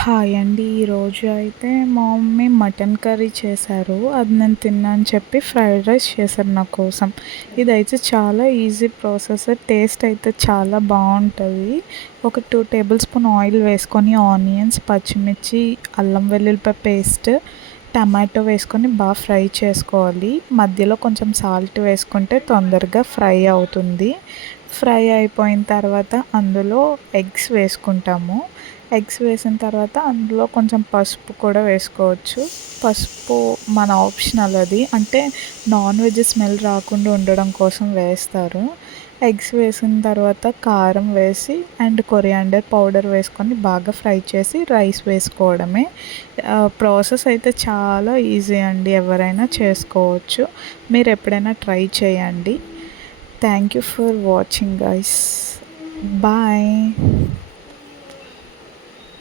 Hi అండి. ఈరోజు అయితే మా మమ్మీ మటన్ కర్రీ చేశారు. అది నేను తిన్నా అని చెప్పి ఫ్రైడ్ రైస్ చేశారు నా కోసం. ఇదైతే చాలా ఈజీ ప్రాసెస్. టేస్ట్ అయితే చాలా బావుంటది. ఒక 2 టేబుల్ స్పూన్ ఆయిల్ వేసుకొని ఆనియన్స్, పచ్చిమిర్చి, అల్లం వెల్లుల్లిపాయ పేస్ట్, టమాటో వేసుకొని బాగా ఫ్రై చేసుకోవాలి. మధ్యలో కొంచెం సాల్ట్ వేసుకుంటే తొందరగా ఫ్రై అవుతుంది. ఫ్రై అయిపోయిన తర్వాత అందులో ఎగ్స్ వేసుకుంటాము. ఎగ్స్ వేసిన తర్వాత అందులో కొంచెం పసుపు కూడా వేసుకోవచ్చు. పసుపు మన ఆప్షనల్ అది. అంటే నాన్ వెజ్ స్మెల్ రాకుండా ఉండడం కోసం వేస్తారు. ఎగ్స్ వేసిన తర్వాత కారం వేసి అండ్ కొరియాండర్ పౌడర్ వేసుకొని బాగా ఫ్రై చేసి రైస్ వేసుకోవడమే. ప్రాసెస్ అయితే చాలా ఈజీ అండి. ఎవరైనా చేసుకోవచ్చు. మీరు ఎప్పుడైనా ట్రై చేయండి. Thank you for watching guys. Bye.